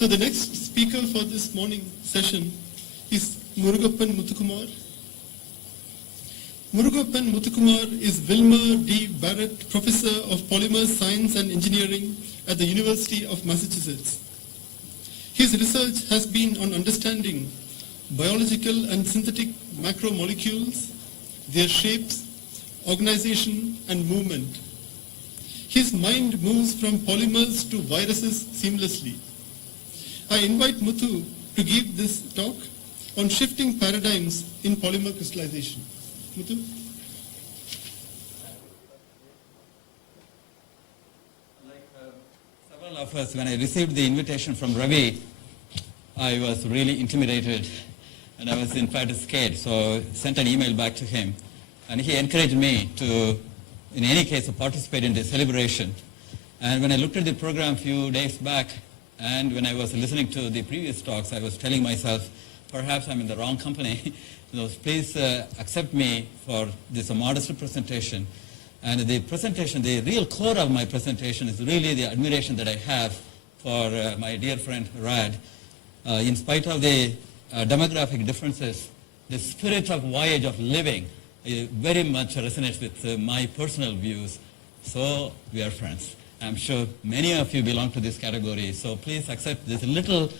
So the next speaker for this morning session is Murugappan Muthukumar. Murugappan Muthukumar is Wilmer D. Barrett Professor of Polymer Science and Engineering at the University of Massachusetts. His research has been on understanding biological and synthetic macromolecules, their shapes, organization, and movement. His mind moves from polymers to viruses seamlessly. I invite Muthu to give this talk on shifting paradigms in polymer crystallization. Muthu? Several of us, when I received the invitation from Ravi, I was really intimidated and I was in fact scared. So I sent an email back to him and he encouraged me to, in any case, to participate in the celebration. And when I looked at the program a few days back and when I was listening to the previous talks, I was telling myself, perhaps I'm in the wrong company. So please accept me for this modest presentation. And the presentation, the real core of my presentation is really the admiration that I have for my dear friend Rad. In spite of the demographic differences, the spirit of voyage of living very much resonates with my personal views. So we are friends. I'm sure many of you belong to this category. So please accept this little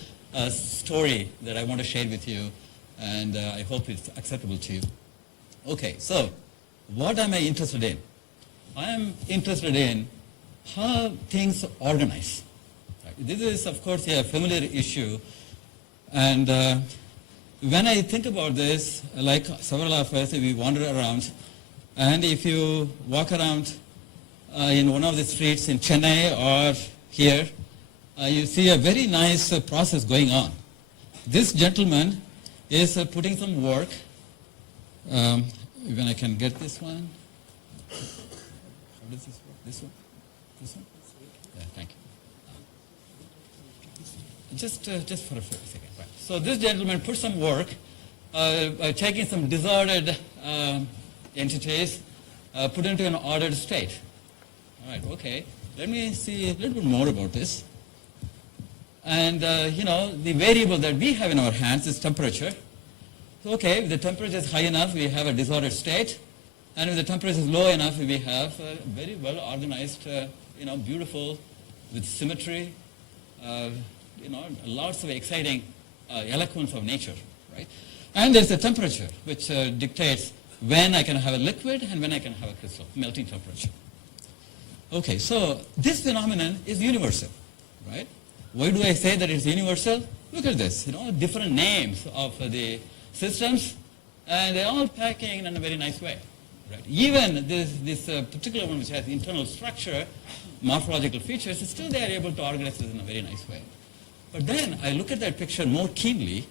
story that I want to share with you. And I hope it's acceptable to you. Okay, so what am I interested in? I am interested in how things organize. This is, of course, a familiar issue. And when I think about this, like several of us, we wander around. And if you walk around in one of the streets in Chennai or here, you see a very nice process going on. This gentleman is putting some work. When I can get this one. How does this work? This one? This one? Yeah, thank you. Just for a second. Right. So this gentleman put some work by taking some disordered entities, put into an ordered state. All right, okay. Let me see a little bit more about this. And, the variable that we have in our hands is temperature. So, okay, if the temperature is high enough, we have a disordered state. And if the temperature is low enough, we have a very well organized, beautiful, with symmetry, lots of exciting eloquence of nature, right? And there's the temperature, which dictates when I can have a liquid and when I can have a crystal, melting temperature. Okay, so this phenomenon is universal, right? Why do I say that it's universal? Look at this, different names of the systems, and they're all packing in a very nice way, right? Even this particular one which has internal structure, morphological features, still they are able to organize this in a very nice way. But then I look at that picture more keenly,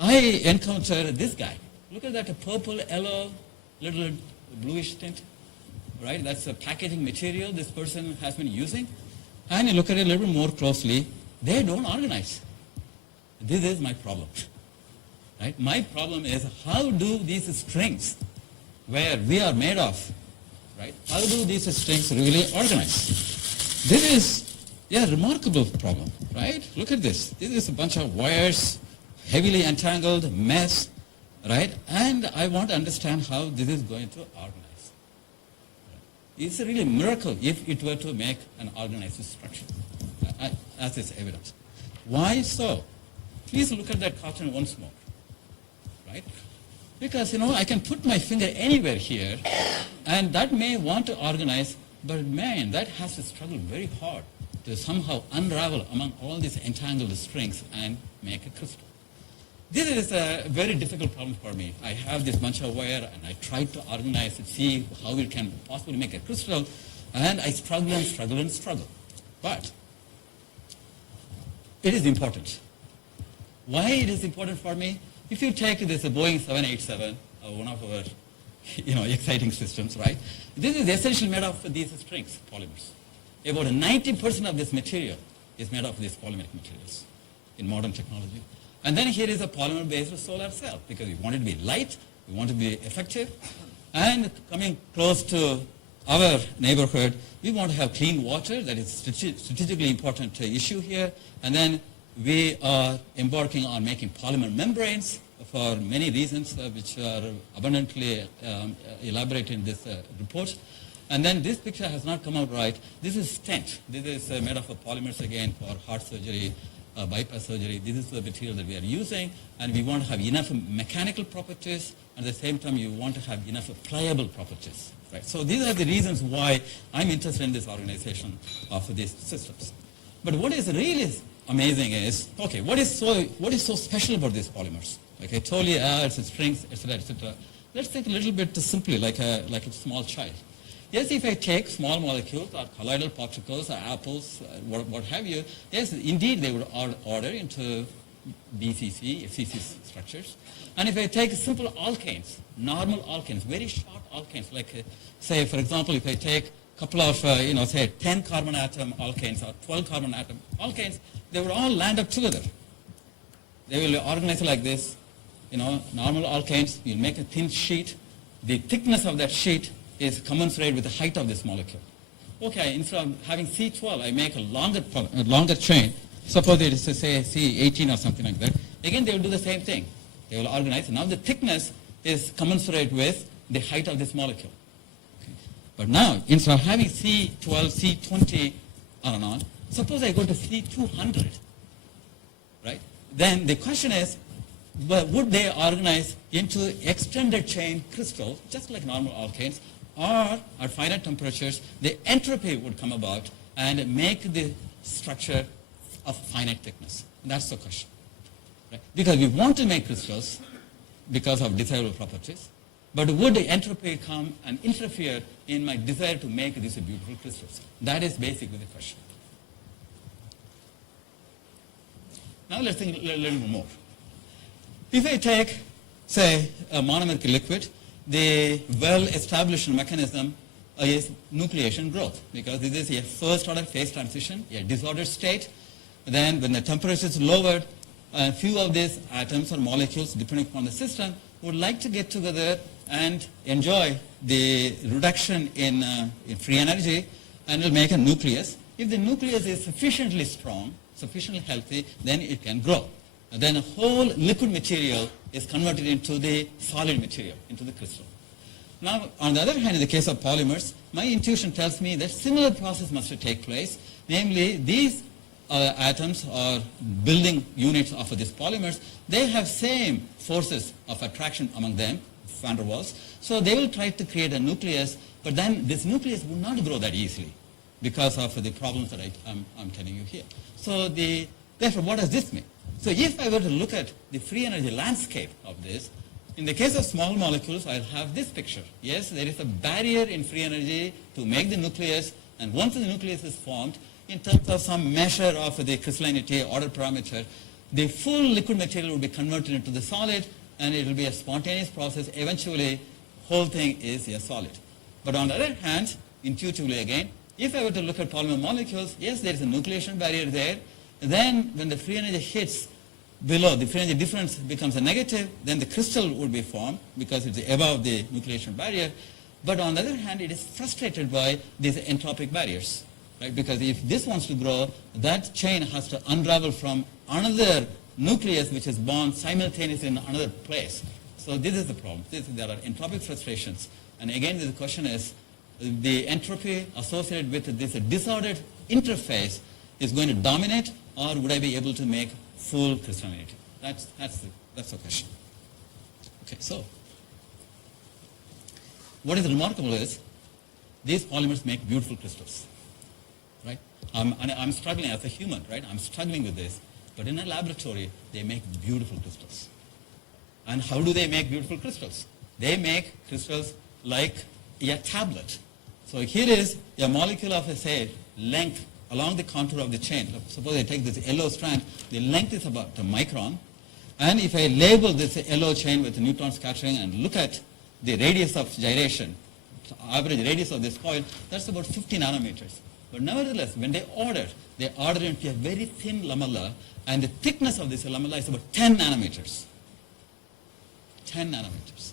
I encounter this guy. Look at that purple, yellow, little bluish tint, right? That's a packaging material this person has been using. And you look at it a little bit more closely, they don't organize. This is my problem, right? My problem is how do these strings, where we are made of, right? How do these strings really organize? This is a remarkable problem, right? Look at this. This is a bunch of wires, heavily entangled, mess, right? And I want to understand how this is going to organize. It's a really miracle if it were to make an organized structure, as is evident. Why so? Please look at that cartoon once more, right? Because, I can put my finger anywhere here, and that may want to organize, but man, that has to struggle very hard to somehow unravel among all these entangled strings and make a crystal. This is a very difficult problem for me. I have this bunch of wire, and I try to organize it, see how we can possibly make a crystal, and I struggle and struggle and struggle. But it is important. Why it is important for me? If you take this Boeing 787, one of our exciting systems, right? This is essentially made of these strings, polymers. About 90% of this material is made of these polymeric materials in modern technology. And then here is a polymer-based solar cell, because we want it to be light, we want it to be effective, and coming close to our neighborhood, we want to have clean water. That is strategically important issue here. And then we are embarking on making polymer membranes for many reasons which are abundantly elaborated in this report. And then this picture has not come out right. This is stent. This is made of polymers again for heart surgery, bypass surgery. This is the material that we are using, and we want to have enough mechanical properties, and at the same time you want to have enough pliable properties. Right? So these are the reasons why I'm interested in this organization of these systems. But what is really amazing is, okay, what is so special about these polymers? Like I told you, it's strings, etc., etc. Let's think a little bit simply, like a small child. Yes, if I take small molecules or colloidal particles or apples, what have you, yes, indeed they would order into BCC, FCC structures. And if I take simple alkanes, normal alkanes, very short alkanes, like say, for example, if I take a couple of, say 10 carbon atom alkanes or 12 carbon atom alkanes, they would all land up together. They will organize like this, normal alkanes, you'll make a thin sheet. The thickness of that sheet is commensurate with the height of this molecule. Okay, instead of having C12, I make a longer chain. Suppose it is, say, C18 or something like that. Again, they will do the same thing. They will organize. Now the thickness is commensurate with the height of this molecule. Okay. But now, instead of having C12, C20 on and on, suppose I go to C200, right? Then the question is, would they organize into extended chain crystals, just like normal alkanes, or at finite temperatures, the entropy would come about and make the structure of finite thickness? And that's the question. Right? Because we want to make crystals because of desirable properties, but would the entropy come and interfere in my desire to make these beautiful crystals? That is basically the question. Now let's think a little more. If I take, say, a monomeric liquid, the well-established mechanism is nucleation growth, because this is a first-order phase transition, a disordered state. Then when the temperature is lowered, a few of these atoms or molecules, depending upon the system, would like to get together and enjoy the reduction in free energy, and will make a nucleus. If the nucleus is sufficiently strong, sufficiently healthy, then it can grow. And then a whole liquid material is converted into the solid material, into the crystal. Now, on the other hand, in the case of polymers, my intuition tells me that similar process must take place. Namely, these atoms or building units of these polymers, they have same forces of attraction among them, van der Waals. So they will try to create a nucleus, but then this nucleus will not grow that easily because of the problems that I'm telling you here. So therefore, what does this mean? So if I were to look at the free energy landscape of this, in the case of small molecules, I'll have this picture. Yes, there is a barrier in free energy to make the nucleus, and once the nucleus is formed, in terms of some measure of the crystallinity order parameter, the full liquid material will be converted into the solid, and it will be a spontaneous process. Eventually, whole thing is a solid. But on the other hand, intuitively again, if I were to look at polymer molecules, yes, there is a nucleation barrier there. Then when the free energy hits below, the free energy difference becomes a negative, then the crystal would be formed because it's above the nucleation barrier. But on the other hand, it is frustrated by these entropic barriers, right? Because if this wants to grow, that chain has to unravel from another nucleus which is born simultaneously in another place. So this is the problem. There are entropic frustrations. And again, the question is, the entropy associated with this disordered interface is going to dominate, or would I be able to make full crystallinity? That's the question. Okay, so what is remarkable is these polymers make beautiful crystals, right? I'm struggling as a human, right? I'm struggling with this, but in a laboratory they make beautiful crystals. And how do they make beautiful crystals? They make crystals like a tablet. So here is a molecule of, say, length along the contour of the chain. Suppose I take this yellow strand, the length is about a micron. And if I label this yellow chain with neutron scattering and look at the radius of gyration, average radius of this coil, that's about 50 nanometers. But nevertheless, when they order into a very thin lamella, and the thickness of this lamella is about 10 nanometers. 10 nanometers.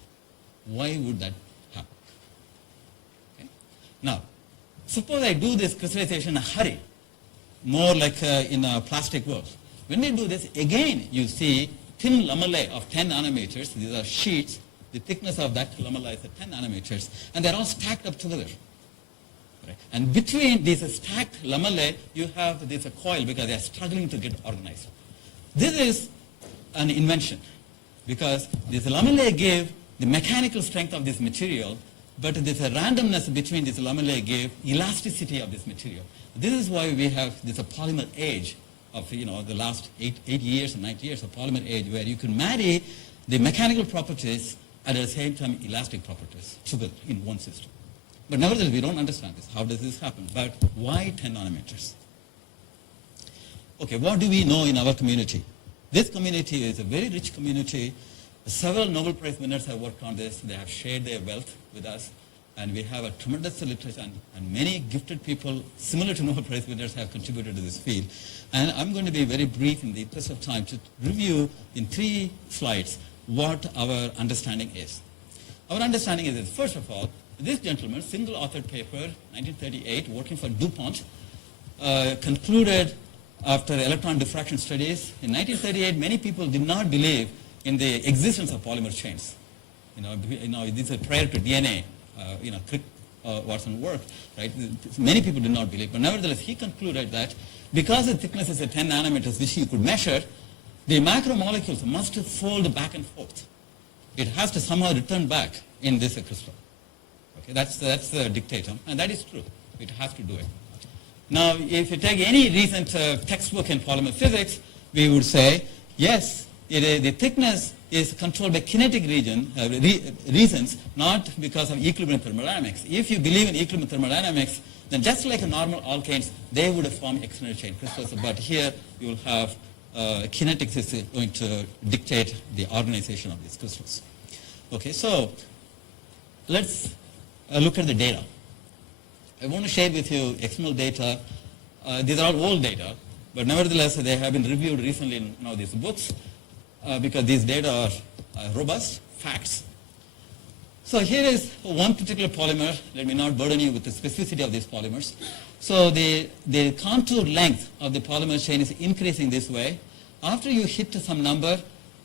Why would that happen? Okay. Now, suppose I do this crystallization in a hurry, more like in a plastic world. When we do this, again, you see thin lamellae of 10 nanometers. These are sheets. The thickness of that lamella is 10 nanometers, and they're all stacked up together. Right? And between these stacked lamellae, you have this coil because they're struggling to get organized. This is an invention because these lamellae give the mechanical strength of this material, but this randomness between these lamellae gave elasticity of this material. This is why we have this polymer age of the last 8 years and 9 years of polymer age, where you can marry the mechanical properties and at the same time elastic properties together in one system. But nevertheless, we don't understand this. How does this happen? But why 10 nanometers? Okay, what do we know in our community? This community is a very rich community. Several Nobel Prize winners have worked on this. They have shared their wealth with us. And we have a tremendous literature, and many gifted people similar to Nobel Prize winners have contributed to this field. And I'm going to be very brief in the interest of time to review in 3 slides what our understanding is. Our understanding is this. First of all, this gentleman, single-authored paper, 1938, working for DuPont, concluded after electron diffraction studies. In 1938, many people did not believe in the existence of polymer chains. This is prior to DNA. Crick Watson work, right? Many people did not believe, but nevertheless, he concluded that because the thickness is 10 nanometers, which he could measure, the macromolecules must fold back and forth. It has to somehow return back in this crystal. Okay, that's the dictatum, and that is true. It has to do it. Now, if you take any recent textbook in polymer physics, we would say, yes, the thickness is controlled by kinetic reasons, not because of equilibrium thermodynamics. If you believe in equilibrium thermodynamics, then just like a normal alkanes, they would form external chain crystals. But here you will have kinetics is going to dictate the organization of these crystals. Okay, so let's look at the data. I want to share with you external data. These are all old data, but nevertheless, they have been reviewed recently in these books. Because these data are robust facts. So here is one particular polymer. Let me not burden you with the specificity of these polymers. So the contour length of the polymer chain is increasing this way. After you hit some number,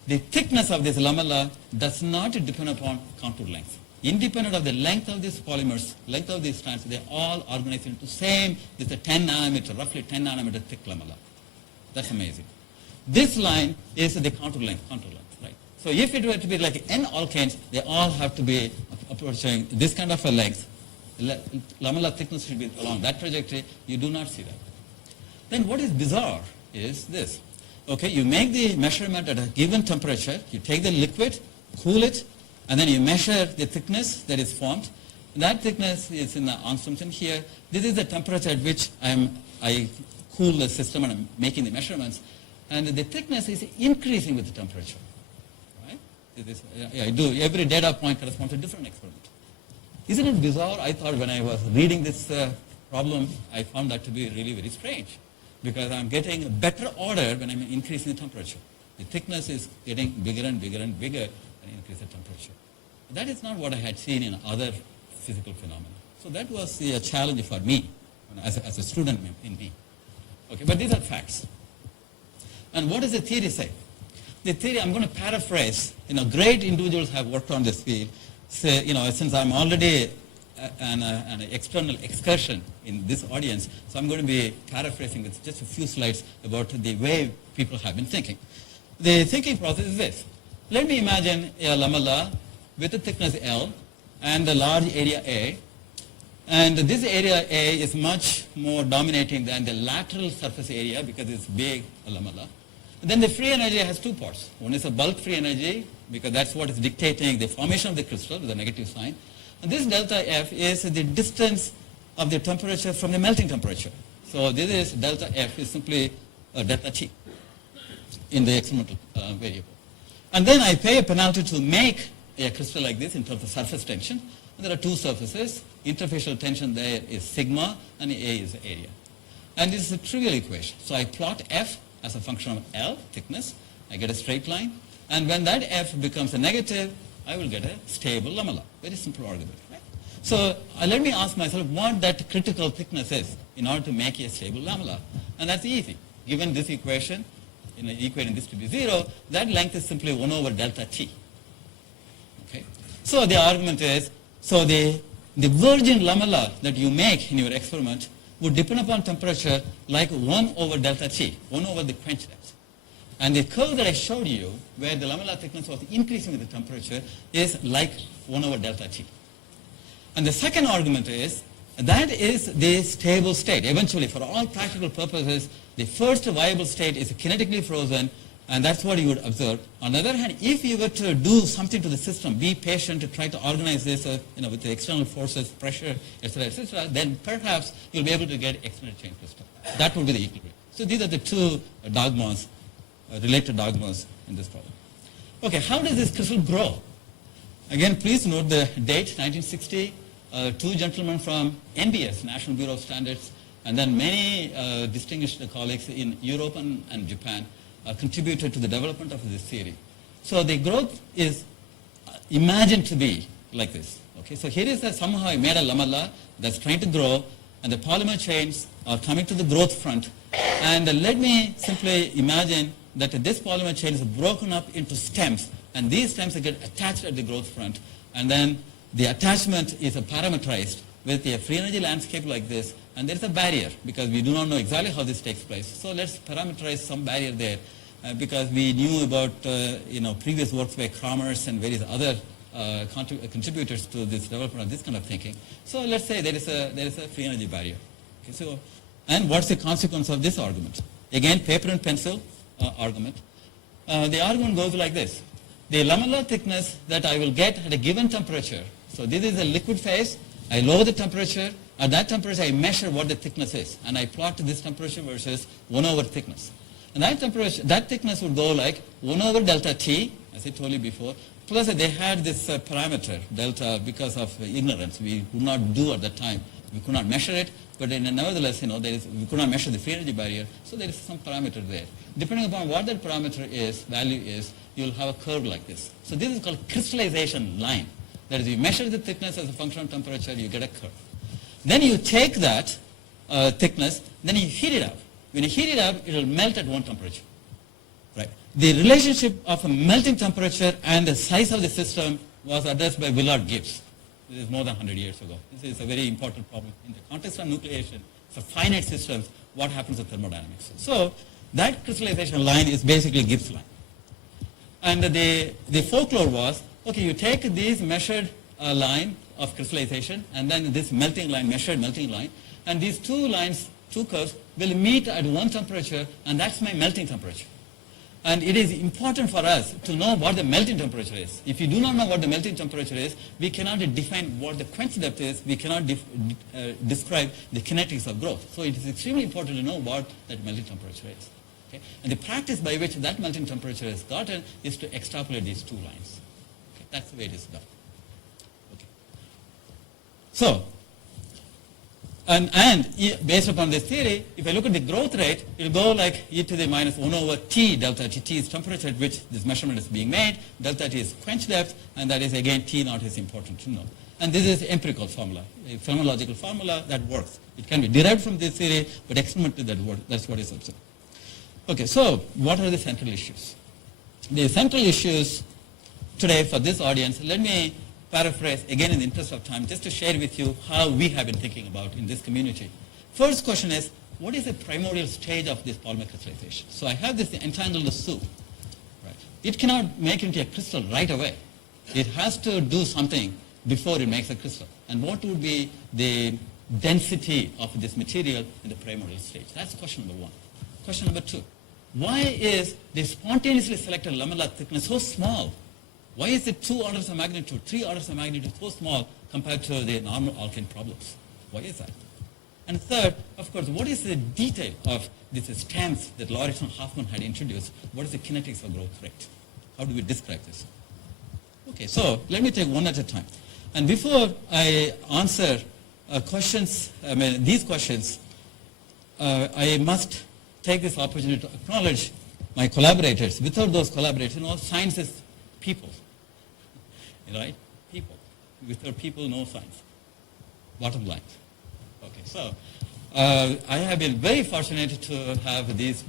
the thickness of this lamella does not depend upon contour length. Independent of the length of these polymers, length of these strands, they all organize into same, this is a 10 nanometer, roughly 10 nanometer thick lamella. That's amazing. This line is the contour length, right? So if it were to be like N alkanes, they all have to be approaching this kind of a length. Lamella thickness should be along that trajectory. You do not see that. Then what is bizarre is this. Okay, you make the measurement at a given temperature. You take the liquid, cool it, and then you measure the thickness that is formed. That thickness is in the Angstrom here. This is the temperature at which I cool the system and I'm making the measurements. And the thickness is increasing with the temperature, right? Every data point corresponds to a different experiment. Isn't it bizarre? I thought when I was reading this problem, I found that to be really very strange because I'm getting a better order when I'm increasing the temperature. The thickness is getting bigger and bigger and bigger when I increase the temperature. That is not what I had seen in other physical phenomena. So that was a challenge for me as a student in me. Okay, but these are facts. And what does the theory say? The theory, I'm going to paraphrase. Great individuals have worked on this field. Say, since I'm already an external excursion in this audience, so I'm going to be paraphrasing with just a few slides about the way people have been thinking. The thinking process is this. Let me imagine a lamella with a thickness L and a large area A. And this area A is much more dominating than the lateral surface area because it's big lamella. Then the free energy has 2 parts. One is a bulk free energy, because that's what is dictating the formation of the crystal with a negative sign. And this delta F is the distance of the temperature from the melting temperature. So this is delta F is simply delta T in the experimental variable. And then I pay a penalty to make a crystal like this in terms of surface tension. And there are 2 surfaces. Interfacial tension there is sigma, and A is the area. And this is a trivial equation. So I plot F as a function of L, thickness. I get a straight line. And when that F becomes a negative, I will get a stable lamella. Very simple algorithm, right? So let me ask myself what that critical thickness is in order to make a stable lamella. And that's easy. Given this equation, equating this to be 0, that length is simply 1 over delta t. Okay? So the argument is, so the virgin lamella that you make in your experiment would depend upon temperature like 1 over delta t, 1 over the quench depth. And the curve that I showed you, where the lamellar thickness was increasing with the temperature, is like 1 over delta t. And the second argument is, that is the stable state. Eventually, for all practical purposes, the first viable state is kinetically frozen, and that's what you would observe. On the other hand, if you were to do something to the system, be patient to try to organize this with the external forces, pressure, etc., then perhaps you'll be able to get extended chain crystal. That would be the equilibrium. So these are the two dogmas, related dogmas in this problem. Okay, how does this crystal grow? Again, please note the date, 1960. Two gentlemen from NBS, National Bureau of Standards, and then many distinguished colleagues in Europe and Japan contributed to the development of this theory. So the growth is imagined to be like this. Okay, so here is that somehow I made a lamella that's trying to grow, and the polymer chains are coming to the growth front. And let me simply imagine that this polymer chain is broken up into stems, and these stems get attached at the growth front, and then the attachment is parameterized with a free energy landscape like this, and there is a barrier because we do not know exactly how this takes place. So let's parameterize some barrier there because we knew about previous works by Kramers and various other contributors to this development of this kind of thinking. So let's say there is a free energy barrier. Okay, so, and what's the consequence of this argument? Again, paper and pencil argument. The argument goes like this. The lamellar thickness that I will get at a given temperature, so this is a liquid phase, I lower the temperature, at that temperature I measure what the thickness is, and I plot this temperature versus 1 over thickness. And that thickness would go like 1 over delta T, as I told you before, plus they had this parameter, delta, because of ignorance. We could not do at that time. We could not measure it, but nevertheless, we could not measure the free energy barrier, so there is some parameter there. Depending upon what that parameter is, value is, you'll have a curve like this. So this is called crystallization line. That is, you measure the thickness as a function of temperature, you get a curve. Then you take that thickness, then you heat it up. When you heat it up, it will melt at one temperature. Right. The relationship of a melting temperature and the size of the system was addressed by Willard Gibbs. This is more than 100 years ago. This is a very important problem. In the context of nucleation, for finite systems, what happens to thermodynamics? So that crystallization line is basically Gibbs line. And the folklore was, okay, you take this measured line of crystallization and then this melting line, measured melting line, and these two lines, two curves, will meet at one temperature, and that's my melting temperature. And it is important for us to know what the melting temperature is. If you do not know what the melting temperature is, we cannot define what the quench depth is, we cannot describe the kinetics of growth. So it is extremely important to know what that melting temperature is. Okay? And the practice by which that melting temperature is gotten is to extrapolate these two lines. Okay? That's the way it is done. Okay. So, and based upon this theory, if I look at the growth rate, it will go like e to the minus 1 over T delta T. T is temperature at which this measurement is being made. Delta T is quench depth, and that is again T naught is important to know. And this is empirical formula, a phenomenological formula that works. It can be derived from this theory, but experimentally that works. That's what is observed. Okay, so what are the central issues? The central issues today for this audience, let me paraphrase again in the interest of time, just to share with you how we have been thinking about in this community. First question is, what is the primordial stage of this polymer crystallization? So I have this entangled soup. Right? It cannot make into a crystal right away. It has to do something before it makes a crystal. And what would be the density of this material in the primordial stage? That's question number one. Question number two, why is the spontaneously selected lamellar thickness so small? Why is it 2 orders of magnitude, 3 orders of magnitude so small compared to the normal alkane problems? Why is that? And third, of course, what is the detail of these stems that Lauritz and Hoffman had introduced? What is the kinetics of growth rate? How do we describe this? Okay, so let me take one at a time. And before I answer these questions, I must take this opportunity to acknowledge my collaborators. Without those collaborators, science is people. Right? People. Without people, no science. Bottom line. Okay, so I have been very fortunate to have these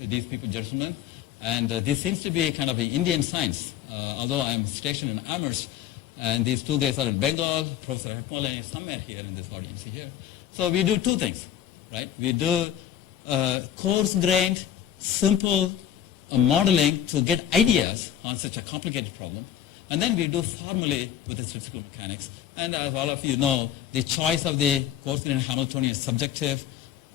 these people, gentlemen. And this seems to be kind of an Indian science, although I'm stationed in Amherst. And these two guys are in Bengal. Professor Murugappan is somewhere here in this audience here. So we do two things, right? We do coarse-grained, simple modeling to get ideas on such a complicated problem. And then we do formulae with the statistical mechanics. And as all of you know, the choice of the coarse-grained Hamiltonian is subjective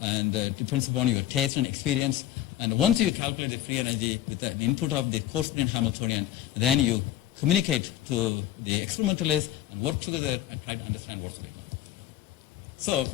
and depends upon your taste and experience. And once you calculate the free energy with the input of the coarse-grained Hamiltonian, then you communicate to the experimentalists and work together and try to understand what's going on. So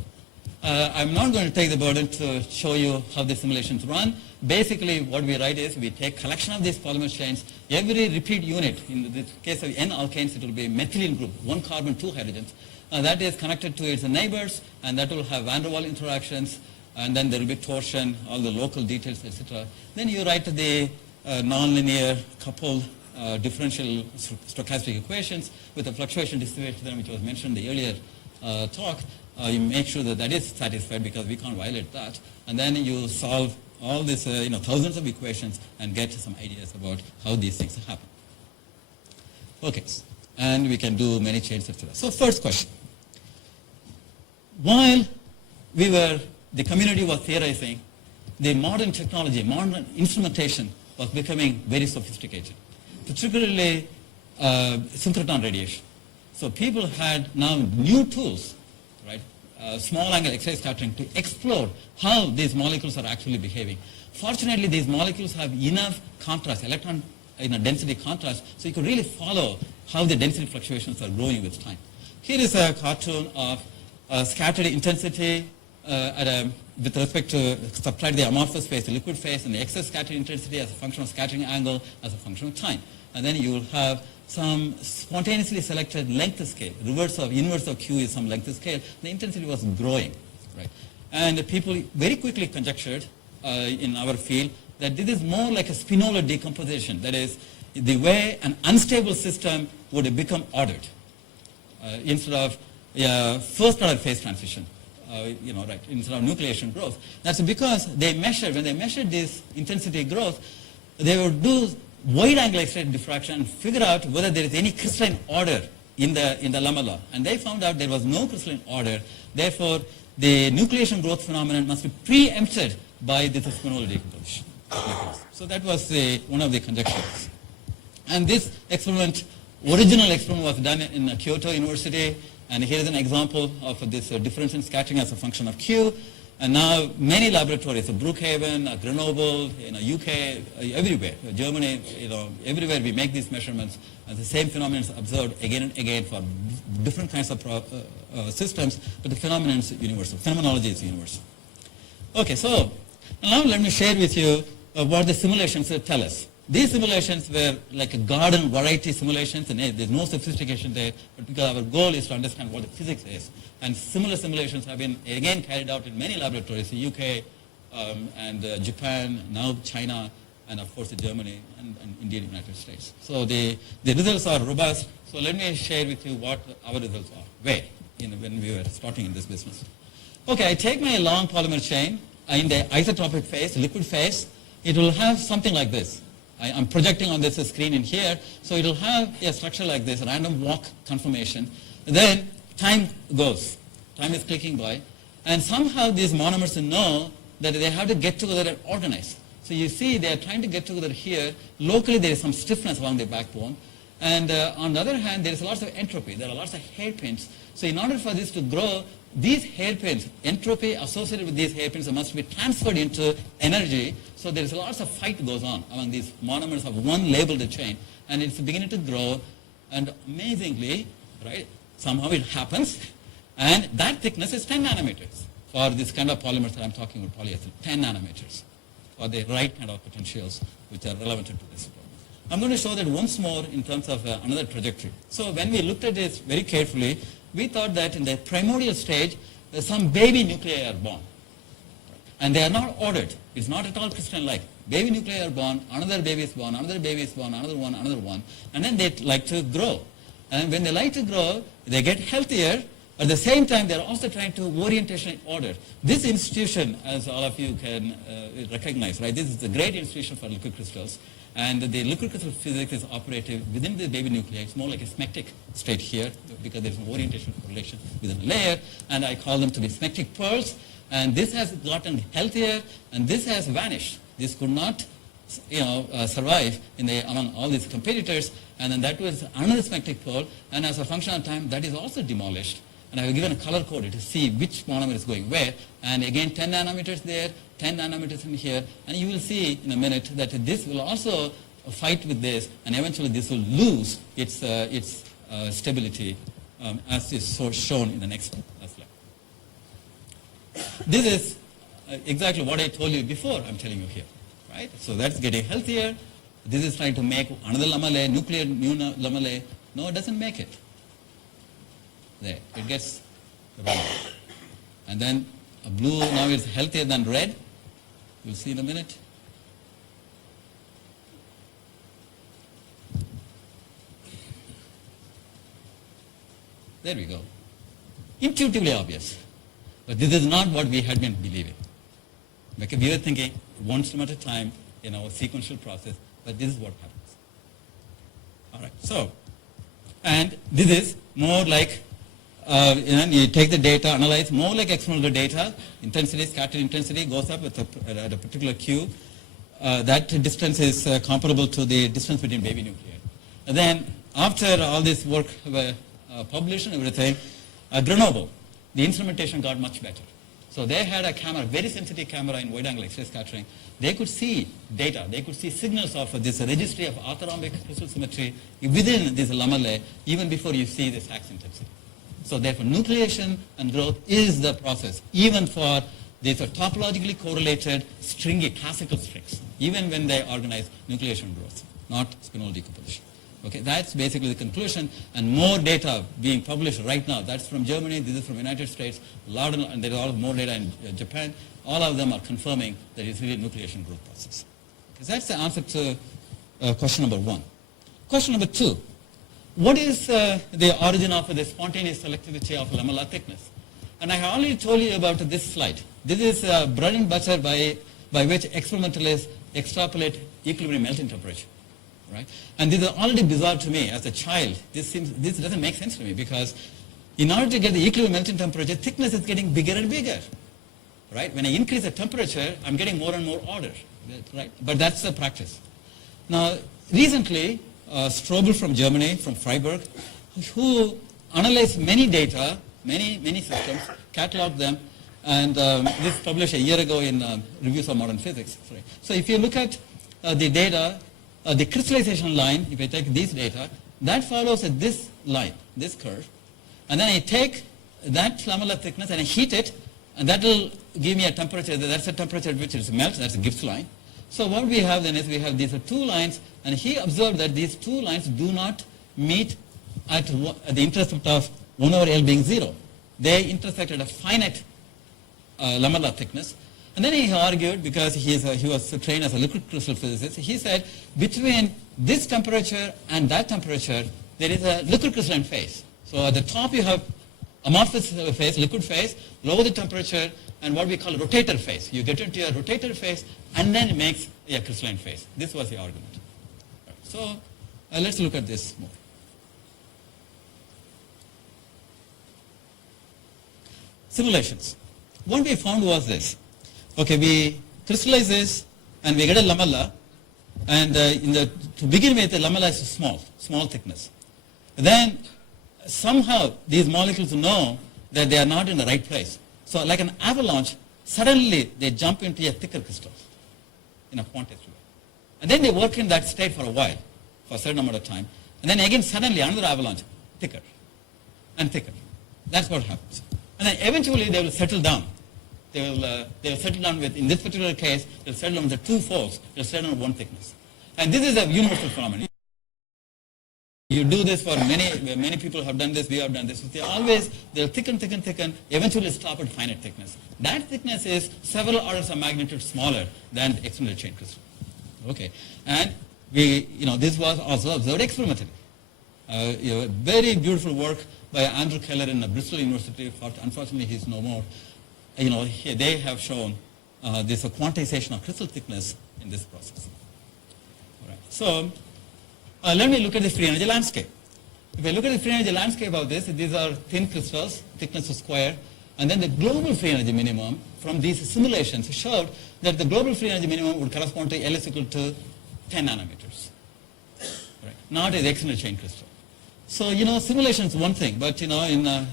I'm not going to take the burden to show you how the simulations run. Basically, what we write is we take collection of these polymer chains. Every repeat unit, in the case of N alkanes, it will be a methylene group, 1 carbon, 2 hydrogens. That is connected to its neighbors, and that will have van der Waals interactions, and then there will be torsion, all the local details, etc. Then you write the nonlinear coupled differential stochastic equations with a fluctuation distribution which was mentioned in the earlier talk. You make sure that that is satisfied because we can't violate that. And then you solve all these thousands of equations and get some ideas about how these things happen. Okay, and we can do many chains, etc. So first question. While the community was theorizing, the modern technology, modern instrumentation was becoming very sophisticated, particularly synchrotron radiation. So people had now new tools, right? Small angle X-ray scattering to explore how these molecules are actually behaving. Fortunately, these molecules have enough contrast, electron density contrast, so you can really follow how the density fluctuations are growing with time. Here is a cartoon of scattered intensity with respect to subtract the amorphous phase, the liquid phase, and the excess scattering intensity as a function of scattering angle as a function of time. And then you will have some spontaneously selected length scale. Inverse of Q is some length scale. The intensity was growing, right? And people very quickly conjectured in our field that this is more like a spinola decomposition. That is, the way an unstable system would become ordered instead of first order phase transition. Instead of nucleation growth. That's because when they measured this intensity growth, they would do wide angle X-ray diffraction and figure out whether there is any crystalline order in the lamella. And they found out there was no crystalline order. Therefore, the nucleation growth phenomenon must be preempted by this spinola decomposition. So that was one of the conjectures. And this original experiment was done in Kyoto University. And here is an example of this difference in scattering as a function of Q. And now many laboratories, Brookhaven, Grenoble, UK, everywhere, Germany, everywhere we make these measurements, and the same phenomenon is observed again and again for different kinds of systems, but the phenomenon is universal. Phenomenology is universal. Okay, so now let me share with you what the simulations tell us. These simulations were like a garden variety simulations, and there's no sophistication there, but because our goal is to understand what the physics is. And similar simulations have been again carried out in many laboratories, the UK and Japan, now China, and of course Germany and India, United States. So the results are robust. So let me share with you what our results are, when we were starting in this business. Okay, I take my long polymer chain in the isotropic phase, liquid phase. It will have something like this. I'm projecting on this screen in here, so it will have a structure like this, a random walk conformation. Then time goes. Time is clicking by. And somehow these monomers know that they have to get together and organize. So you see they are trying to get together here. Locally there is some stiffness along the backbone. And on the other hand, there is lots of entropy. There are lots of hairpins. So in order for this to grow, these hairpins, entropy associated with these hairpins must be transferred into energy. So there is lots of fight goes on among these monomers of one labeled chain. And it's beginning to grow. And amazingly, right, somehow it happens. And that thickness is 10 nanometers for this kind of polymers that I'm talking about, polyester, 10 nanometers for the right kind of potentials which are relevant to this problem. I'm going to show that once more in terms of another trajectory. So when we looked at this very carefully, we thought that in the primordial stage, some baby nuclei are born. And they are not ordered. It's not at all crystalline-like. Baby nuclei are born, another baby is born, another baby is born, another one, and then they like to grow. And when they like to grow, they get healthier, At the same time, they're also trying to orientation and order. This institution, as all of you can recognize, right? This is the great institution for liquid crystals. And the liquid crystal physics is operated within the baby nuclei. It's more like a smectic state here because there's an orientation correlation within a layer. And I call them to be smectic pearls. And this has gotten healthier, and this has vanished. This could not survive among all these competitors. And then that was another smectic pearl. And as a function of time, that is also demolished. And I have given a color coded to see which monomer is going where. And again, 10 nanometers there, 10 nanometers in here. And you will see in a minute that this will also fight with this, and eventually this will lose its stability as is shown in the next slide. This is exactly what I told you before I'm telling you here. Right? So that's getting healthier. This is trying to make another lamella, nuclear new lamella. No, it doesn't make it. There, it gets red. And then a blue now is healthier than red. We'll see in a minute. There we go. Intuitively obvious. But this is not what we had been believing. Because we were thinking one stream at a time in our sequential process, but this is what happens. All right, so, and this is more like you take the data, analyze more like experimental data, intensity, scattered intensity goes up at a particular Q. That distance is comparable to the distance between baby nuclei. And then after all this work published and everything, Grenoble, the instrumentation got much better. So they had a camera, very sensitive camera in wide-angle X-ray scattering. They could see data. They could see signals of this registry of orthorhombic crystal symmetry within this lamellae even before you see the Sachs intensity. So therefore, nucleation and growth is the process, even for these are topologically correlated stringy classical strings, even when they organize nucleation and growth, not spinal decomposition. Okay, that's basically the conclusion, and more data being published right now. That's from Germany, this is from United States, and there's a lot more data in Japan. All of them are confirming that it's really a nucleation growth process. Okay, so that's the answer to question number 1. Question number 2. What is the origin of the spontaneous selectivity of lamellar thickness? And I have already told you about this slide. This is bread and butter by which experimentalists extrapolate equilibrium melting temperature. Right? And this is already bizarre to me as a child. This doesn't make sense to me because in order to get the equilibrium melting temperature, thickness is getting bigger and bigger. Right? When I increase the temperature, I'm getting more and more order. Right? But that's the practice. Now, recently, Strobel from Germany, from Freiburg, who analyzed many data, many systems, cataloged them, and this was published a year ago in Reviews of Modern Physics. Sorry. So if you look at the data, the crystallization line, if I take these data, that follows this line, this curve, and then I take that lamellar thickness and I heat it, and that will give me a temperature. That's a temperature at which it melts. That's a Gibbs line. So what we have then is we have these two lines, and he observed that these two lines do not meet at the intercept of 1 over L being 0. They intersect at a finite lamellar thickness. And then he argued, because he was trained as a liquid crystal physicist, he said between this temperature and that temperature, there is a liquid crystalline phase. So at the top you have amorphous phase, liquid phase, lower the temperature, and what we call a rotator phase. You get into a rotator phase, and then it makes a crystalline phase. This was the argument. Right. So let's look at this more. Simulations. What we found was this. Okay, we crystallize this, and we get a lamella, and to begin with, the lamella is small thickness. Then somehow these molecules know that they are not in the right place. So like an avalanche, suddenly they jump into a thicker crystal in a quantized way. And then they work in that state for a while, for a certain amount of time. And then again, suddenly another avalanche, thicker and thicker. That's what happens. And then eventually they will settle down. They will settle down with, in this particular case, they'll settle down with the two folds. They'll settle on one thickness. And this is a universal phenomenon. You do this for many people have done this, we have done this. They'll thicken, eventually stop at finite thickness. That thickness is several orders of magnitude smaller than the external chain crystal. Okay. And this was also observed experimentally. Very beautiful work by Andrew Keller in Bristol University. Unfortunately, he's no more. They have shown this quantization of crystal thickness in this process. All right. So let me look at the free energy landscape. If I look at the free energy landscape of this, these are thin crystals, thickness of square, and then the global free energy minimum from these simulations showed that the global free energy minimum would correspond to L is equal to 10 nanometers. Right. Not as extended chain crystal. So, simulation is one thing, but, in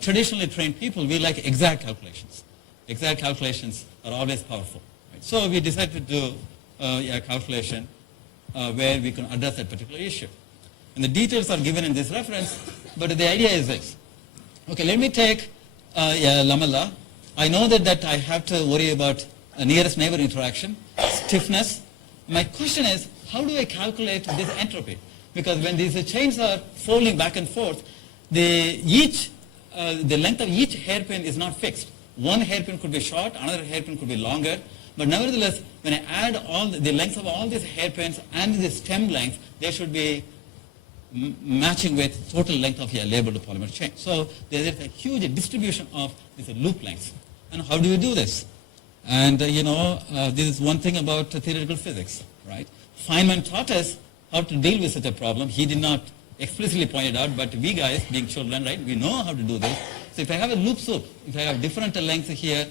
traditionally trained people, we like exact calculations. Exact calculations are always powerful. Right? So we decided to do a calculation where we can address that particular issue. And the details are given in this reference, but the idea is this. Okay, let me take a lamella. I know that I have to worry about a nearest neighbor interaction, stiffness. My question is, how do I calculate this entropy? Because when these chains are folding back and forth, the length of each hairpin is not fixed. One hairpin could be short, another hairpin could be longer. But nevertheless, when I add all the length of all these hairpins and the stem length, they should be matching with total length of a labeled polymer chain. So there is a huge distribution of these loop lengths. And how do you do this? And this is one thing about theoretical physics, right? Feynman taught us how to deal with such a problem. He did not explicitly point it out, but we guys, being children, right, we know how to do this. So if I have a loop soup, if I have different lengths here,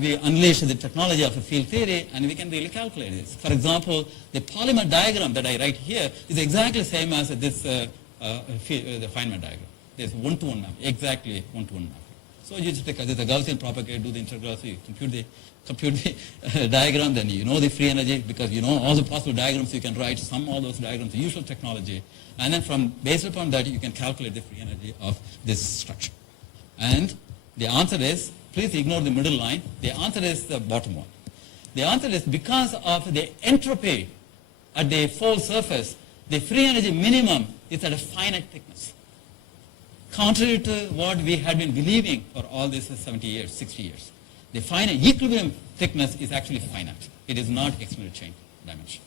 we unleash the technology of a field theory, and we can really calculate this. For example, the polymer diagram that I write here is exactly the same as this the Feynman diagram. There's one-to-one map, exactly one-to-one map. So you just take the Gaussian propagate, do the integral, so you compute the diagram, then you know the free energy, because you know all the possible diagrams you can write, sum all those diagrams, the usual technology, and then based upon that, you can calculate the free energy of this structure. And the answer is, please ignore the middle line. The answer is the bottom one. The answer is because of the entropy at the fold surface, the free energy minimum is at a finite thickness. Contrary to what we had been believing for all these 70 years, 60 years. The finite equilibrium thickness is actually finite. It is not extended chain dimension.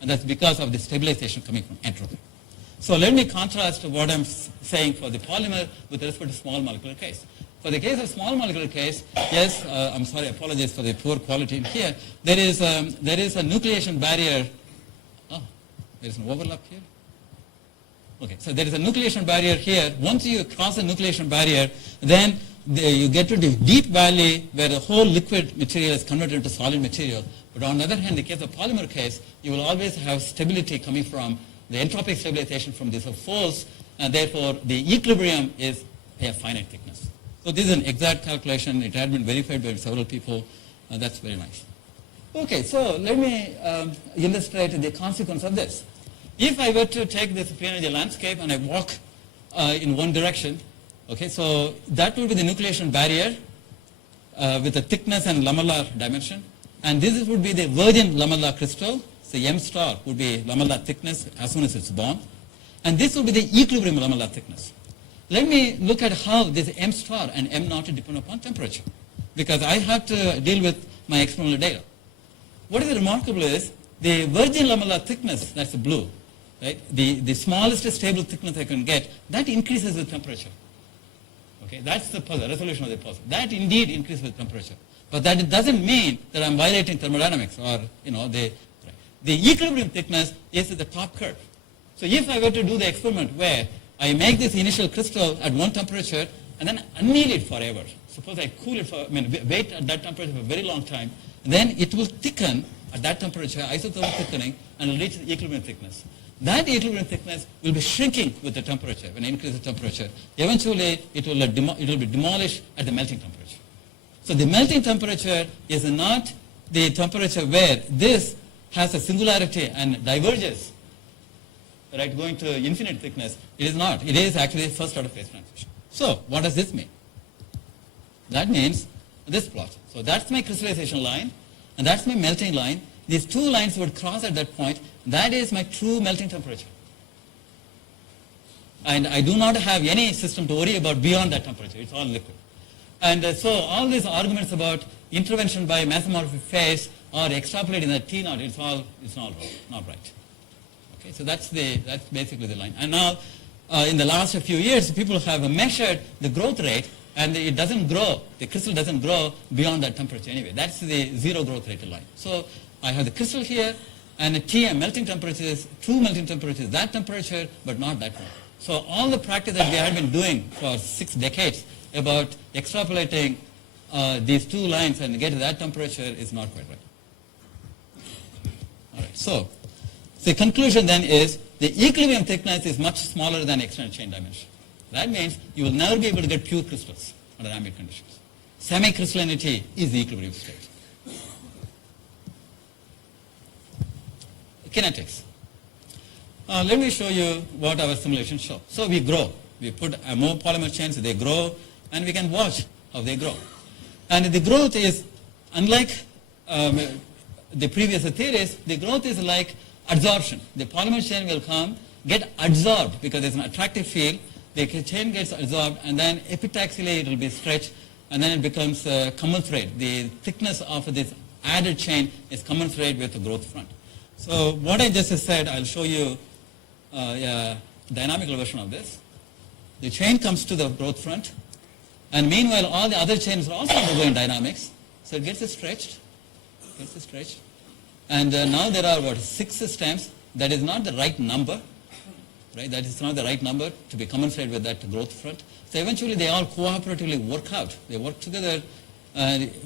And that's because of the stabilization coming from entropy. So let me contrast what I'm saying for the polymer with respect to small molecular case. For the case of small molecular case, yes, I'm sorry, I apologize for the poor quality in here. There is a nucleation barrier. Oh, there is an overlap here. Okay, so there is a nucleation barrier here. Once you cross the nucleation barrier, then you get to the deep valley where the whole liquid material is converted into solid material. But on the other hand, in the case of polymer case, you will always have stability coming from the entropic stabilization from these folds, and therefore the equilibrium is a finite thickness. So this is an exact calculation. It had been verified by several people. That's very nice. Okay, so let me illustrate the consequence of this. If I were to take this free energy landscape and I walk in one direction, okay, so that will be the nucleation barrier with the thickness and lamellar dimension. And this would be the virgin lamellar crystal. So M star would be lamellar thickness as soon as it's born. And this would be the equilibrium lamellar thickness. Let me look at how this M star and M naught depend upon temperature, because I have to deal with my experimental data. What is remarkable is the virgin lamellar thickness, that's the blue, right? The smallest stable thickness I can get, that increases with temperature. Okay, that's the puzzle, resolution of the puzzle. That indeed increases with temperature. But that doesn't mean that I'm violating thermodynamics or, the equilibrium thickness is at the top curve. So if I were to do the experiment where I make this initial crystal at one temperature and then anneal it forever. Suppose I cool it wait at that temperature for a very long time, then it will thicken at that temperature, isothermal thickening, and will reach the equilibrium thickness. That equilibrium thickness will be shrinking with the temperature. When I increase the temperature, eventually it will be demolished at the melting temperature. So the melting temperature is not the temperature where this has a singularity and diverges, right, going to infinite thickness. It is not. It is actually first order phase transition. So what does this mean? That means this plot. So that's my crystallization line, and that's my melting line. These two lines would cross at that point. That is my true melting temperature. And I do not have any system to worry about beyond that temperature. It's all liquid. And so all these arguments about intervention by mesomorphic phase or extrapolating the T naught, it's not right. Okay? Okay, so that's basically the line. And now, in the last few years, people have measured the growth rate, and it doesn't grow. The crystal doesn't grow beyond that temperature anyway. That's the zero growth rate line. So I have the crystal here, and the TM, melting temperatures, true melting temperature is that temperature, but not that one. So all the practice that we have been doing for 6 decades about extrapolating these two lines and get to that temperature is not quite right. All right, so the conclusion then is the equilibrium thickness is much smaller than external chain dimension. That means you will never be able to get pure crystals under ambient conditions. Semi-crystallinity is the equilibrium state. Kinetics. Let me show you what our simulations show. So we grow. We put more polymer chains, they grow, and we can watch how they grow. And the growth is, unlike the previous theories, the growth is like adsorption. The polymer chain will come, get adsorbed because there's an attractive field. The chain gets adsorbed, and then epitaxially it will be stretched, and then it becomes commensurate. The thickness of this added chain is commensurate with the growth front. So what I just said, I'll show you a dynamical version of this. The chain comes to the growth front, and meanwhile all the other chains are also undergoing dynamics. So it gets stretched, and now there are 6 stems. That is not the right number, right? That is not the right number to be commensurate with that growth front. So eventually they all cooperatively work out. They work together,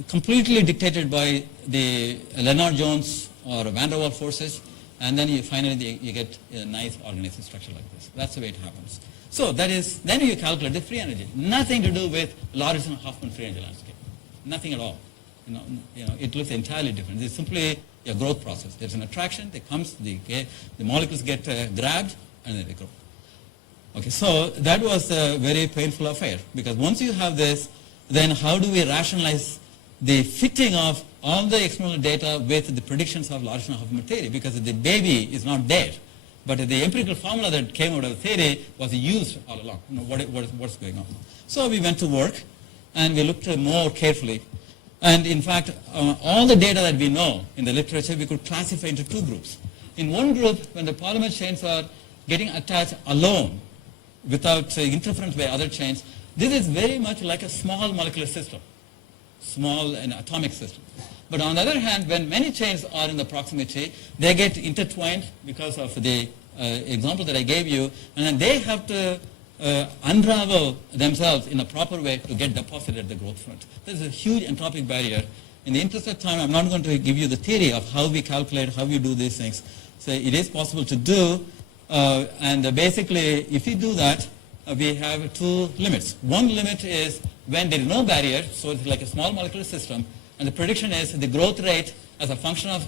completely dictated by the Lennard-Jones or van der Waals forces, and then you finally you get a nice organized structure like this. That's the way it happens. So that is, then you calculate the free energy. Nothing to do with Lauritsen-Hoffman free energy landscape. Nothing at all. You know, it looks entirely different. It's simply a growth process. There's an attraction, it comes, the molecules get grabbed, and then they grow. Okay, so that was a very painful affair, because once you have this, then how do we rationalize the fitting of all the experimental data with the predictions of Lauritsen-Hoffman theory? Because the baby is not there, but the empirical formula that came out of the theory was used all along. You know, what's going on? So we went to work, and we looked more carefully. And in fact, all the data that we know in the literature, we could classify into 2 groups. In one group, when the polymer chains are getting attached alone, without interference by other chains, this is very much like a small molecular system, small and atomic system. But on the other hand, when many chains are in the proximity, they get intertwined because of the example that I gave you, and then they have to unravel themselves in a proper way to get deposited at the growth front. There's a huge entropic barrier. In the interest of time, I'm not going to give you the theory of how we calculate, how we do these things. So it is possible to do, and basically, if you do that, we have 2 limits. One limit is when there is no barrier, so it's like a small molecular system, and the prediction is the growth rate as a function of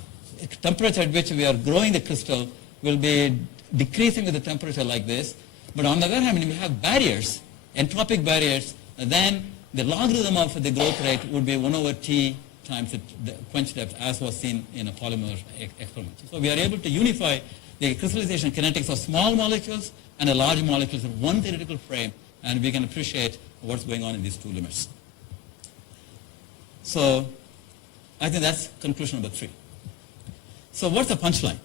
temperature at which we are growing the crystal will be decreasing with the temperature like this. But on the other hand, when we have barriers, entropic barriers, then the logarithm of the growth rate would be 1 over T times the quench depth, as was seen in a polymer experiment. So we are able to unify the crystallization kinetics of small molecules and a large molecules in one theoretical frame, and we can appreciate what's going on in these 2 limits. So I think that's conclusion number 3. So what's the punchline?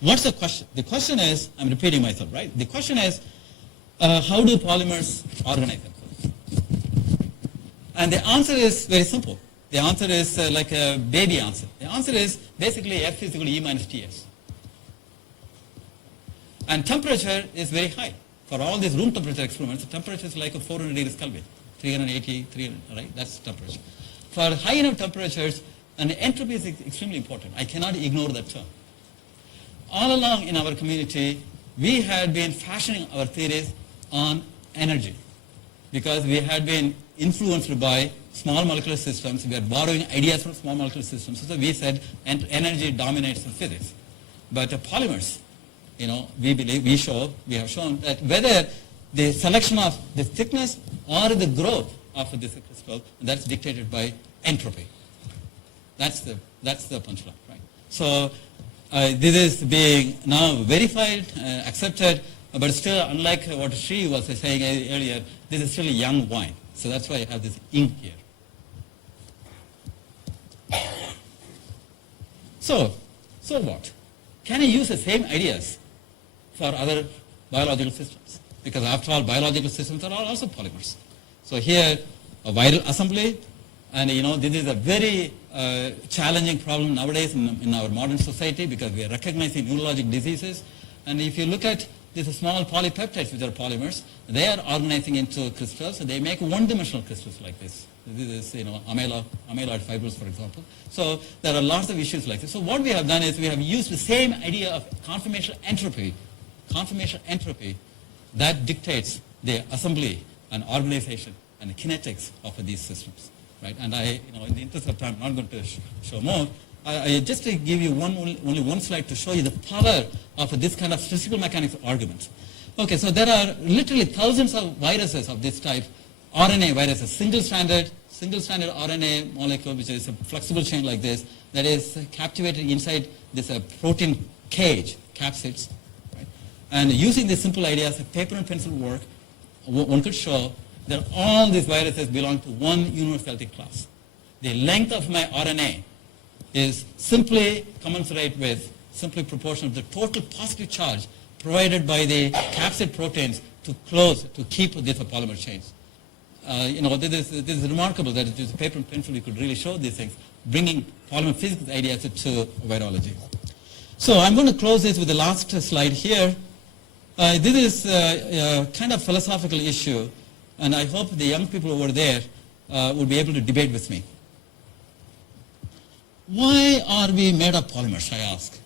What's the question? The question is, I'm repeating myself, right? The question is, how do polymers organize themselves? And the answer is very simple. The answer is like a baby answer. The answer is basically F is equal to E minus Ts. And temperature is very high. For all these room temperature experiments, the temperature is like a 400 degrees Kelvin, 380, 300, right? That's temperature. For high enough temperatures, and entropy is extremely important. I cannot ignore that term. All along in our community, we had been fashioning our theories on energy, because we had been influenced by small molecular systems. We are borrowing ideas from small molecular systems. So we said energy dominates in physics. But polymers, you know, we have shown that whether the selection of the thickness or the growth of this crystal, that's dictated by entropy. That's the punchline, right? So this is being now verified, accepted, but still, unlike what Sri was saying earlier, this is still a young wine. So that's why I have this ink here. So what? Can I use the same ideas for other biological systems. Because after all, biological systems are also polymers. So here, a viral assembly, and this is a very challenging problem nowadays in our modern society because we are recognizing neurologic diseases. And if you look at these small polypeptides, which are polymers, they are organizing into crystals, so they make one-dimensional crystals like this. This is, amyloid fibrils, for example. So there are lots of issues like this. So what we have done is we have used the same idea of conformational entropy that dictates the assembly and organization and the kinetics of these systems, right? And in the interest of time, I'm not going to show more. I just to give you only one slide to show you the power of this kind of statistical mechanics arguments. Okay, so there are literally thousands of viruses of this type, RNA viruses, single-stranded RNA molecule, which is a flexible chain like this, that is captivated inside this protein cage, capsids. Right? And using these simple ideas of paper and pencil work, one could show that all these viruses belong to one universality class. The length of my RNA is simply commensurate with, simply proportional to the total positive charge provided by the capsid proteins to keep these polymer chains. This is remarkable that it is paper and pencil you could really show these things, bringing polymer physics ideas to virology. So I'm going to close this with the last slide here. This is a kind of philosophical issue, and I hope the young people over there will be able to debate with me. Why are we made of polymers, I ask?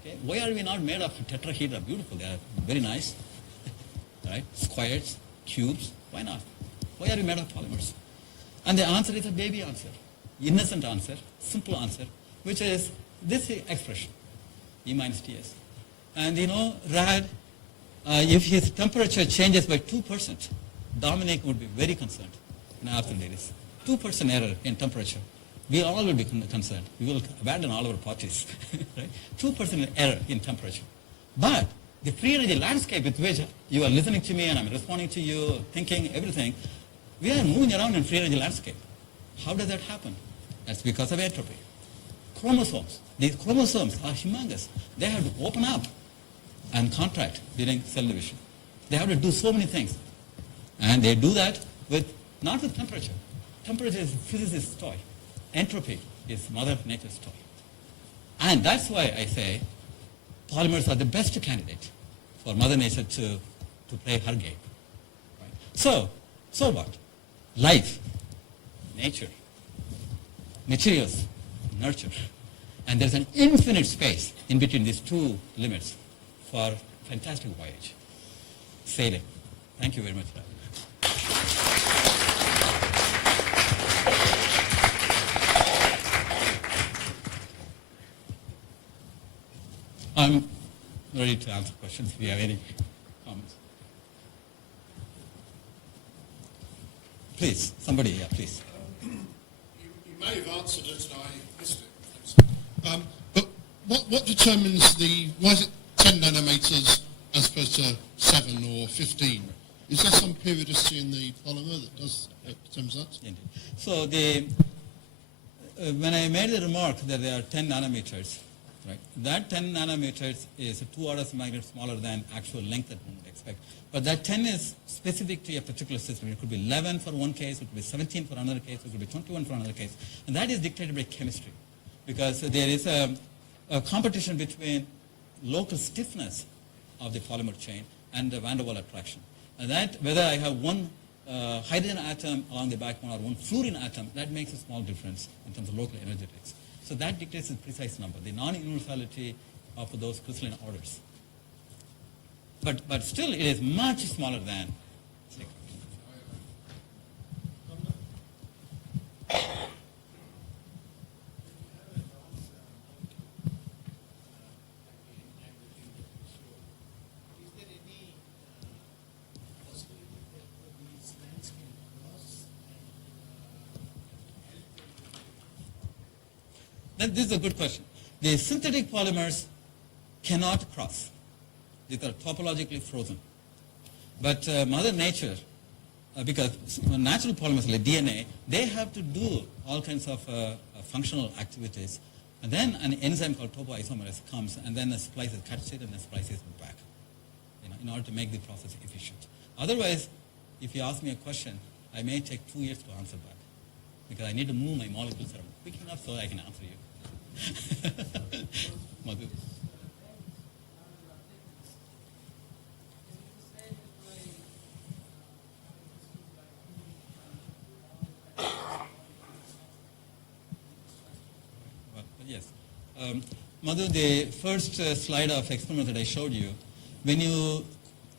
Okay, why are we not made of tetrahedra? Beautiful, they are very nice, right? Squares, cubes, why not? Why are we made of polymers? And the answer is a baby answer, innocent answer, simple answer, which is this expression, E minus Ts. And Rad, if his temperature changes by 2%, Dominic would be very concerned in after days. 2% error in temperature. We all will be concerned. We will abandon all our parties. Right? 2% error in temperature. But the free energy landscape with which you are listening to me and I'm responding to you, thinking, everything, we are moving around in free energy landscape. How does that happen? That's because of entropy. Chromosomes. These chromosomes are humongous. They have to open up and contract during cell division. They have to do so many things. And they do that not with temperature. Temperature is a physicist's toy. Entropy is Mother Nature's toy. And that's why I say polymers are the best candidate for Mother Nature to play her game. Right? So what? Life, nature, materials, nurture. And there's an infinite space in between these two limits for fantastic voyage. Sailing. Thank you very much. I'm ready to answer questions if you have any comments. Please, somebody, yeah, please. You may have answered it, and I missed it. But what determines why is it 10 nanometers as opposed to 7 or 15? Is there some periodicity in the polymer that determines that? Indeed. So when I made the remark that there are 10 nanometers, right, that 10 nanometers is 2 orders of magnitude smaller than actual length that one would expect. But that 10 is specific to a particular system. It could be 11 for one case, it could be 17 for another case, it could be 21 for another case. And that is dictated by chemistry. Because there is a competition between local stiffness of the polymer chain and the van der Waals attraction. And that, whether I have one hydrogen atom along the backbone or one fluorine atom, that makes a small difference in terms of local energetics. So that dictates the precise number, the non-universality of those crystalline orders. But still, it is much smaller than silicon. This is a good question. The synthetic polymers cannot cross. These are topologically frozen. But Mother Nature, because natural polymers like DNA, they have to do all kinds of functional activities. And then an enzyme called topoisomerase comes and then splices, cuts it and then splices it back. in order to make the process efficient. Otherwise, if you ask me a question, I may take 2 years to answer back because I need to move my molecules around quick enough so I can answer you. Madhu. Well, yes. Madhu, the first slide of experiment that I showed you, when you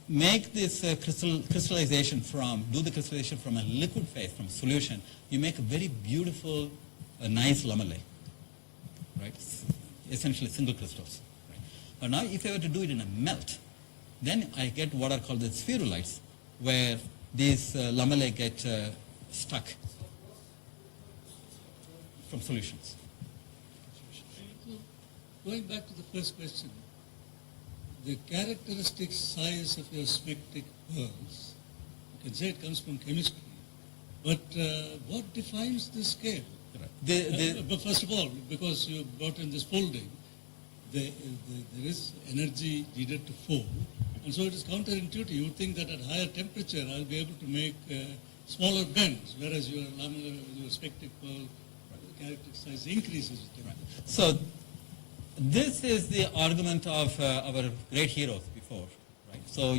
make this crystallization do the crystallization from a liquid phase, from solution, you make a very beautiful, nice lamellae, right? Essentially single crystals. Right? But now if I were to do it in a melt, then I get what are called the spherulites, where these lamellae get stuck from solutions. Going back to the first question, the characteristic size of your spectric pearls, you can say it comes from chemistry, but what defines the scale? But first of all, because you brought in this folding, there is energy needed to fold, and so it is counterintuitive. You would think that at higher temperature I'll be able to make smaller bends, whereas your lamellar, your spectric pearl characteristic size increases with temperature. So this is the argument of our great heroes before, right? So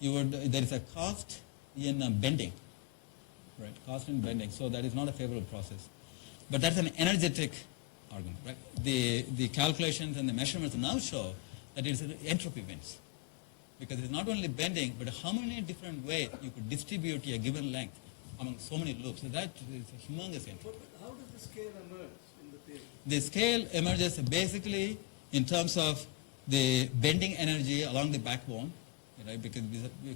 there is a cost in bending, right? Cost in bending. So that is not a favorable process, but that's an energetic argument, right? The calculations and the measurements now show that it is entropy wins, because it's not only bending, but how many different ways you could distribute a given length among so many loops. So that is a humongous entropy. How does the scale emerge in the theory? The scale emerges basically in terms of the bending energy along the backbone, right? Because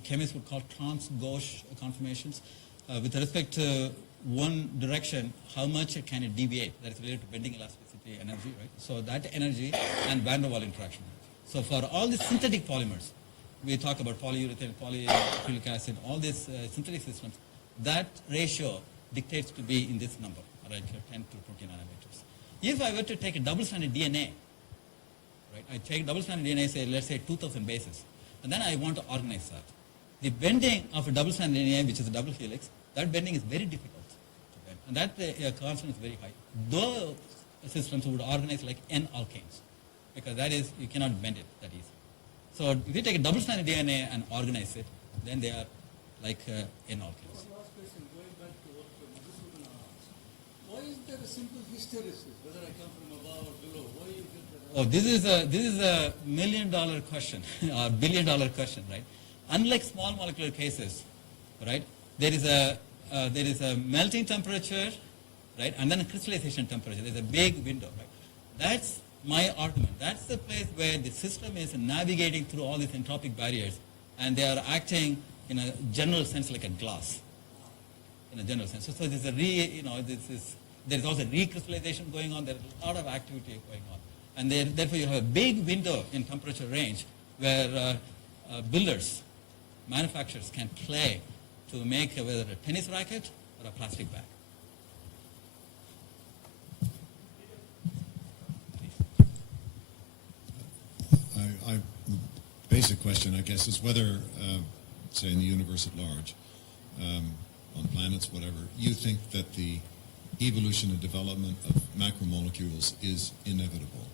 chemists would call trans-gauche conformations. With respect to one direction, how much can it deviate? That is related to bending elasticity energy, right? So that energy and van der Waal interaction. So for all the synthetic polymers, we talk about polyurethane, polyacrylic acid, all these synthetic systems, that ratio dictates to be in this number, right, 10 to 20 nanometers. If I were to take a double-stranded DNA, right, I take double-stranded DNA, say, let's say 2,000 bases, and then I want to organize that. The bending of a double-stranded DNA, which is a double helix, that bending is very difficult to bend, and that constant is very high. Those systems would organize like N-alkanes, because that is, you cannot bend it that easy. So if you take a double-stranded DNA and organize it, then they are like N-alkanes. One last question, going back to what Muthukumar asked. Why isn't there a simple hysteresis, whether I come from above or below? Why you get that? Oh, this is a $1 million question, or $1 billion question, right? Unlike small molecular cases, right, there is a melting temperature, right, and then a crystallization temperature. There's a big window, right? That's my argument. That's the place where the system is navigating through all these entropic barriers, and they are acting in a general sense like a glass, in a general sense. So there's there's also recrystallization going on. There's a lot of activity going on, and therefore you have a big window in temperature range where builders, manufacturers can play to make whether a tennis racket or a plastic bag. The basic question, I guess, is whether, say, in the universe at large, on planets, whatever, you think that the evolution and development of macromolecules is inevitable.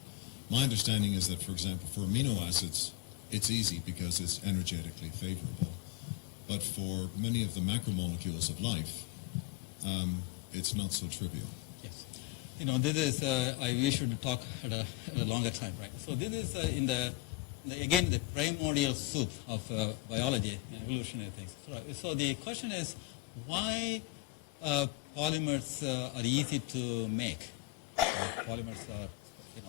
My understanding is that, for example, for amino acids, it's easy because it's energetically favorable. But for many of the macromolecules of life, it's not so trivial. Yes. This is, we should talk at a longer time, right? So this is again, the primordial soup of biology and evolutionary things. So the question is, why polymers are easy to make? Polymers are,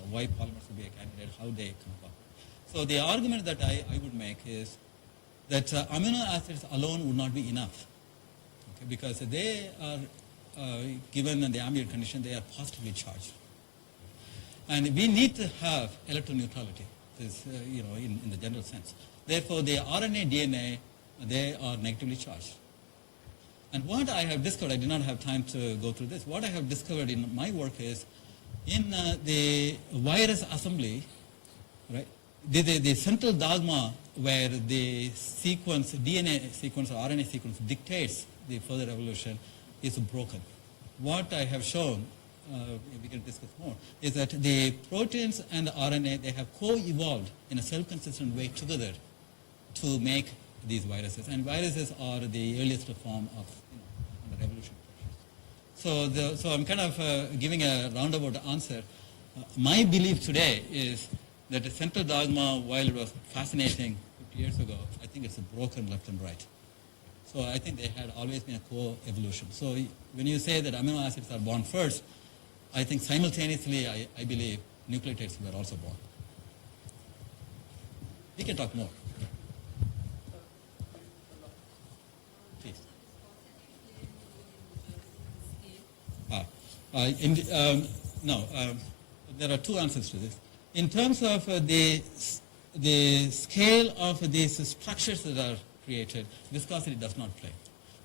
why polymers would be a candidate, how they come about. So the argument that I would make is that amino acids alone would not be enough, okay, because they are, given the ambient condition, they are positively charged. And we need to have electroneutrality, in the general sense. Therefore, the RNA, DNA, they are negatively charged. And what I have discovered, I did not have time to go through this, what I have discovered in my work is, in the virus assembly, right, the central dogma where the sequence, DNA sequence or RNA sequence dictates the further evolution is broken. What I have shown, we can discuss more, is that the proteins and the RNA, they have co-evolved in a self-consistent way together to make these viruses. And viruses are the earliest form of under evolution process. So I'm kind of giving a roundabout answer. My belief today is that the central dogma, while it was fascinating 50 years ago, I think it's broken left and right. So I think there had always been a co-evolution. So when you say that amino acids are born first, I think simultaneously, I believe nucleotides were also born. We can talk more. Please. There are two answers to this. In terms of the scale of these structures that are created, viscosity does not play.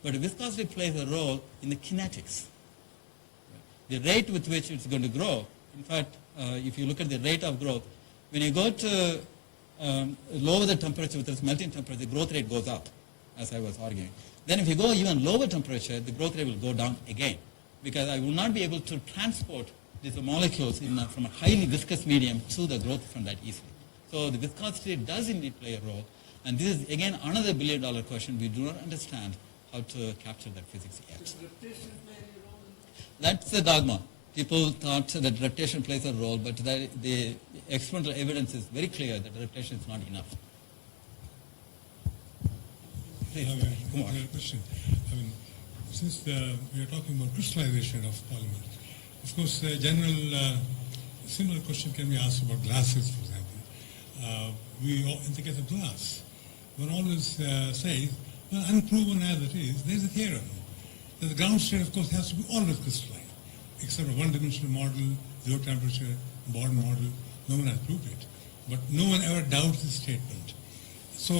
But viscosity plays a role in the kinetics. The rate with which it's going to grow, in fact, if you look at the rate of growth, when you go to lower the temperature with its melting temperature, the growth rate goes up, as I was arguing. Then if you go even lower temperature, the growth rate will go down again, because I will not be able to transport these molecules from a highly viscous medium to the growth from that easily. So the viscosity does indeed play a role. And this is, again, another billion-dollar question. We do not understand how to capture that physics yet. That's the dogma. People thought that reptation plays a role, but the experimental evidence is very clear that reptation is not enough. Please, I have a question. Since we are talking about crystallization of polymers, of course, a similar question can be asked about glasses, for example. In the case of glass, one always says, well, unproven as it is, there's a theorem that the ground state, of course, has to be always crystalline, except a one-dimensional model, zero temperature, Bohr model. No one has proved it. But no one ever doubts this statement. So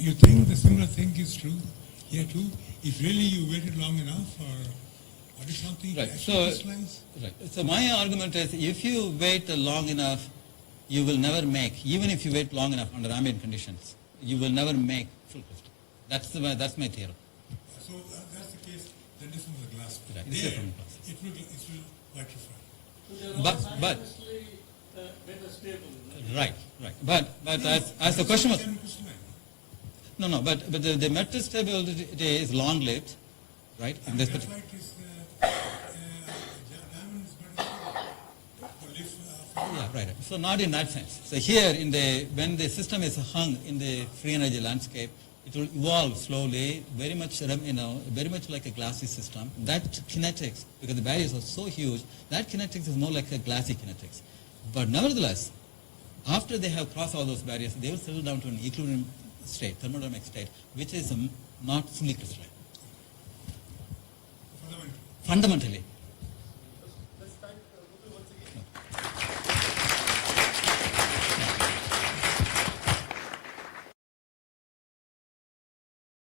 you think the similar thing is true here too? If really you waited long enough, or did something actually crystallize? Right. So my argument is, if you wait long enough, you will never make, even if you wait long enough under ambient conditions, you will never make full crystal. That's my theorem. So that's the case, then this is a glass. Right. There, it will vitrify. But right. But as the question was, no. But the metastability is long-lived, right? In this That's particular. why it is diamonds, but Yeah, right. So not in that sense. So here, when the system is hung in the free energy landscape, it will evolve slowly, very much like a glassy system. That kinetics, because the barriers are so huge, that kinetics is more like a glassy kinetics. But nevertheless, after they have crossed all those barriers, they will settle down to an equilibrium state, thermodynamic state, which is not fully crystalline. fundamentally. Fundamentally.